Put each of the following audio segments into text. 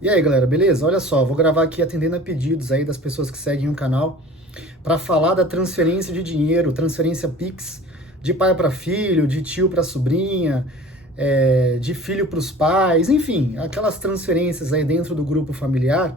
E aí, galera, beleza? Olha só, vou gravar aqui atendendo a pedidos aí das pessoas que seguem o canal para falar da transferência de dinheiro, transferência Pix, de pai para filho, de tio para sobrinha, de filho para os pais, enfim, aquelas transferências aí dentro do grupo familiar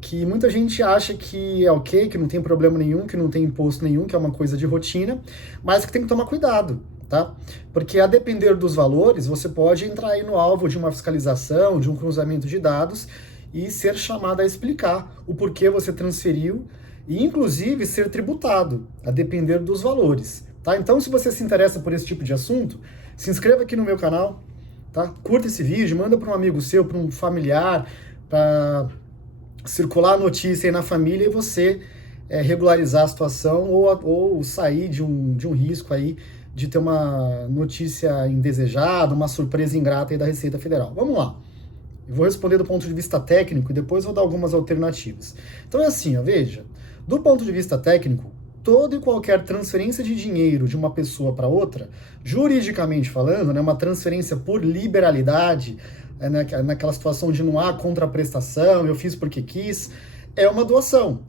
que muita gente acha que é ok, que não tem problema nenhum, que não tem imposto nenhum, que é uma coisa de rotina, mas que tem que tomar cuidado, tá? Porque a depender dos valores, você pode entrar aí no alvo de uma fiscalização, de um cruzamento de dados e ser chamado a explicar o porquê você transferiu e, inclusive, ser tributado, a depender dos valores, tá? Então, se você se interessa por esse tipo de assunto, se inscreva aqui no meu canal, tá? Curta esse vídeo, manda para um amigo seu, para um familiar, para circular a notícia aí na família e você regularizar a situação ou sair de um risco aí de ter uma notícia indesejada, uma surpresa ingrata aí da Receita Federal. Vamos lá. Eu vou responder do ponto de vista técnico e depois vou dar algumas alternativas. Então é assim, ó, veja, do ponto de vista técnico, toda e qualquer transferência de dinheiro de uma pessoa para outra, juridicamente falando, né, uma transferência por liberalidade, naquela situação de não há contraprestação, eu fiz porque quis, é uma doação.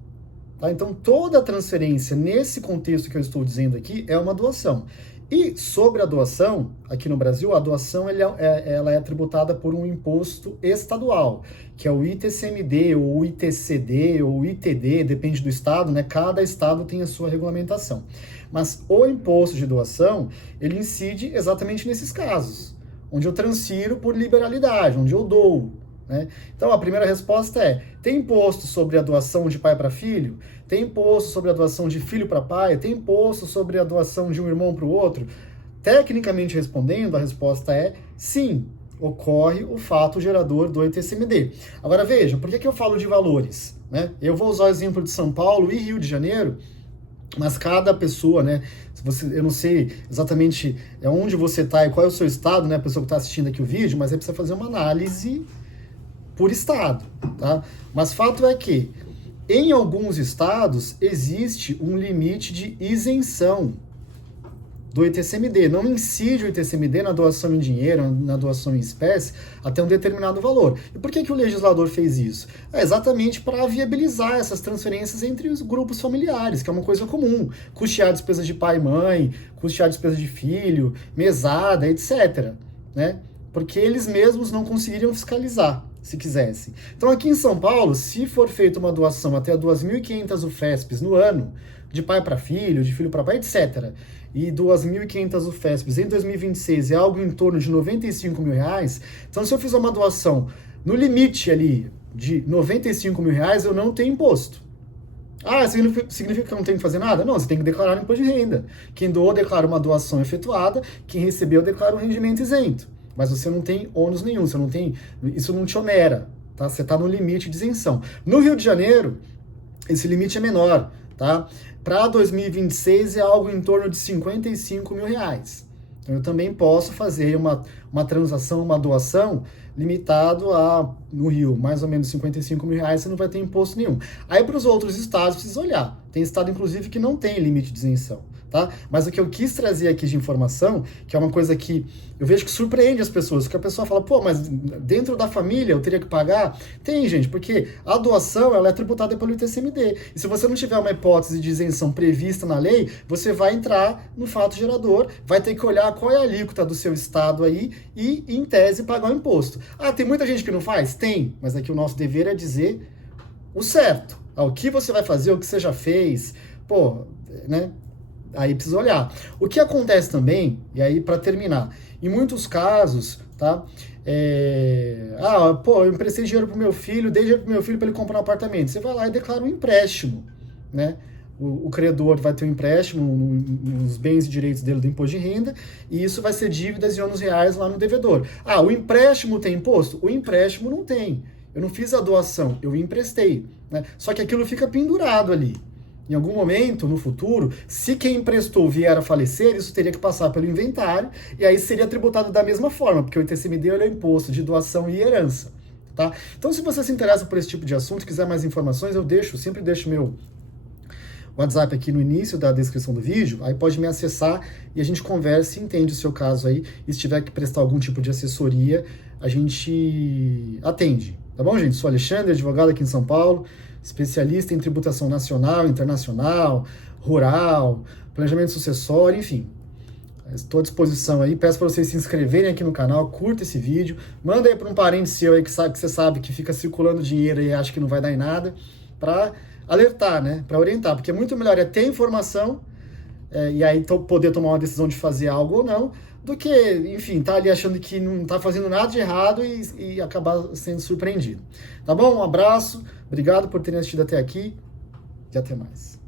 Tá? Então, toda transferência, nesse contexto que eu estou dizendo aqui, é uma doação. E sobre a doação, aqui no Brasil, a doação ela é tributada por um imposto estadual, que é o ITCMD, ou o ITCD, ou o ITD, depende do estado, né? Cada estado tem a sua regulamentação. Mas o imposto de doação, ele incide exatamente nesses casos, onde eu transfiro por liberalidade, onde eu dou. Né? Então, a primeira resposta é: tem imposto sobre a doação de pai para filho? Tem imposto sobre a doação de filho para pai? Tem imposto sobre a doação de um irmão para o outro? Tecnicamente respondendo, a resposta é sim, ocorre o fato gerador do ITCMD. Agora veja, por que eu falo de valores? Né? Eu vou usar o exemplo de São Paulo e Rio de Janeiro, mas cada pessoa, né? Eu não sei exatamente onde você está e qual é o seu estado, né? A pessoa que está assistindo aqui o vídeo, mas aí precisa fazer uma análise por estado, tá? Mas fato é que em alguns estados existe um limite de isenção do ITCMD. Não incide o ITCMD na doação em dinheiro, na doação em espécie, até um determinado valor. E por que o legislador fez isso? É exatamente para viabilizar essas transferências entre os grupos familiares, que é uma coisa comum. Custear despesas de pai e mãe, custear despesas de filho, mesada, etc. Né? Porque eles mesmos não conseguiriam fiscalizar, se quisessem. Então, aqui em São Paulo, se for feita uma doação até 2.500 UFESPs no ano, de pai para filho, de filho para pai, etc., e 2.500 UFESPs em 2026 é algo em torno de R$95 mil, então se eu fizer uma doação no limite ali de R$95 mil, eu não tenho imposto. Ah, significa que eu não tenho que fazer nada? Não, você tem que declarar imposto de renda. Quem doou declara uma doação efetuada, quem recebeu declara um rendimento isento. Mas você não tem ônus nenhum, você não tem, isso não te onera, tá? Você está no limite de isenção. No Rio de Janeiro, esse limite é menor, tá? Para 2026 é algo em torno de R$55 mil. Então, eu também posso fazer uma transação, uma doação limitado a, no Rio, mais ou menos R$55 mil, você não vai ter imposto nenhum. Aí para os outros estados, precisa olhar. Tem estado, inclusive, que não tem limite de isenção. Tá? Mas o que eu quis trazer aqui de informação, que é uma coisa que eu vejo que surpreende as pessoas, porque a pessoa fala, pô, mas dentro da família eu teria que pagar? Tem, gente, porque a doação ela é tributada pelo ITCMD. E se você não tiver uma hipótese de isenção prevista na lei, você vai entrar no fato gerador, vai ter que olhar qual é a alíquota do seu estado aí e, em tese, pagar o imposto. Ah, tem muita gente que não faz? Tem, mas aqui o nosso dever é dizer o certo. O que você vai fazer, o que você já fez, pô, né? Aí precisa olhar. O que acontece também, e aí para terminar, em muitos casos, tá? Eu emprestei dinheiro pro meu filho, dei dinheiro pro meu filho para ele comprar um apartamento. Você vai lá e declara um empréstimo, né? O credor vai ter um empréstimo nos bens e direitos dele do imposto de renda, e isso vai ser dívidas e ônus reais lá no devedor. Ah, o empréstimo tem imposto? O empréstimo não tem. Eu não fiz a doação, eu emprestei, né? Só que aquilo fica pendurado ali. Em algum momento, no futuro, se quem emprestou vier a falecer, isso teria que passar pelo inventário, e aí seria tributado da mesma forma, porque o ITCMD é o imposto de doação e herança. Tá? Então, se você se interessa por esse tipo de assunto, quiser mais informações, sempre deixo meu WhatsApp aqui no início da descrição do vídeo, aí pode me acessar e a gente conversa e entende o seu caso aí, e se tiver que prestar algum tipo de assessoria, a gente atende. Tá bom, gente? Sou Alexandre, advogado aqui em São Paulo, especialista em tributação nacional, internacional, rural, planejamento sucessório, enfim. Estou à disposição aí, peço para vocês se inscreverem aqui no canal, curta esse vídeo, manda aí para um parente seu aí que você sabe que fica circulando dinheiro e acha que não vai dar em nada, para alertar, né? Para orientar, porque é muito melhor é ter informação e aí poder tomar uma decisão de fazer algo ou não, do que, enfim, tá ali achando que não tá fazendo nada de errado e acabar sendo surpreendido. Tá bom? Um abraço, obrigado por terem assistido até aqui e até mais.